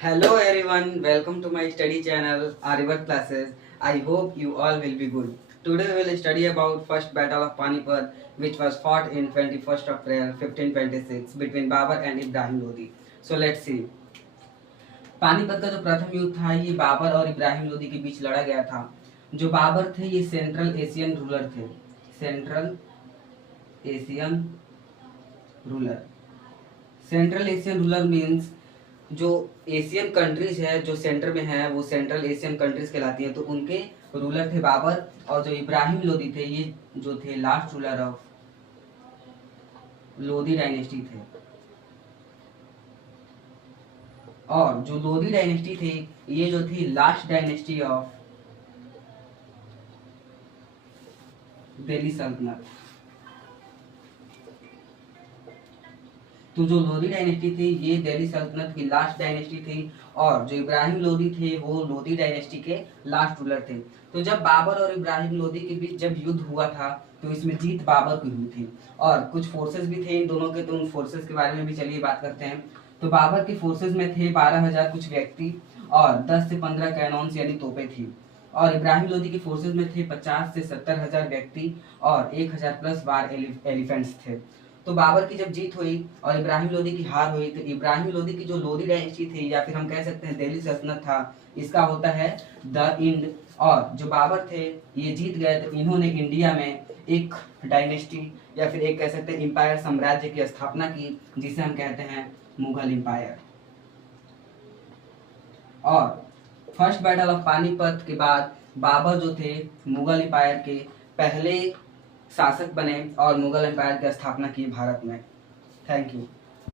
Hello everyone, welcome to my study channel Arivat Classes. I hope you all will be good. Today we will study about first battle of Panipat which was fought in 21st April 1526 between Babur and Ibrahim Lodi. So let's see. Panipat का जो प्रथम युद्ध था ये बाबर और इब्राहिम लोदी के बीच लड़ा गया था। जो बाबर थे ये सेंट्रल एशियन रूलर थे। Central Asian ruler central Asian ruler means जो एशियन कंट्रीज है जो सेंटर में है वो सेंट्रल एशियन कंट्रीज कहलाती है। तो उनके रूलर थे बाबर और जो इब्राहिम लोदी थे ये जो थे last ruler of Lodi dynasty थे। और जो लोदी डायनेस्टी थी ये जो थी लास्ट डायनेस्टी ऑफ दिल्ली सल्तनत। तो जो लोदी डायनेस्टी थी ये दिल्ली सल्तनत की लास्ट डायनेस्टी थी और जो इब्राहिम लोदी थे वो लोदी डायनेस्टी के लास्ट रूलर थे। तो जब बाबर और इब्राहिम लोदी के बीच जब युद्ध हुआ था तो इसमें जीत बाबर की हुई थी और कुछ फोर्सेस भी थे इन दोनों के। तो उन फोर्सेस के बारे में भी चलिए बात करते हैं। तो बाबर के फोर्सेस में थे 12,000 कुछ व्यक्ति और 10 से 15 कैनॉन्स यानी तोपें थी। और इब्राहिम लोदी के फोर्सेस में थे 50 से 70,000 व्यक्ति और 1,000 प्लस वार एलिफेंट्स थे। तो बाबर की जब जीत हुई और इब्राहिम लोदी की हार हुई तो इब्राहिम लोदी की जो लोदी डायनेस्टी थी या फिर हम कह सकते हैं दिल्ली सल्तनत था इसका होता है द इंड। और जो बाबर थे ये जीत गए तो इन्होंने इंडिया में एक डायनेस्टी या फिर एक कह सकते हैं एम्पायर साम्राज्य की स्थापना की जिसे हम कहते हैं मुगल एम्पायर। और फर्स्ट बैटल ऑफ पानीपत के बाद बाबर जो थे मुगल एम्पायर के पहले शासक बने और मुगल एम्पायर की स्थापना की भारत में। Thank you.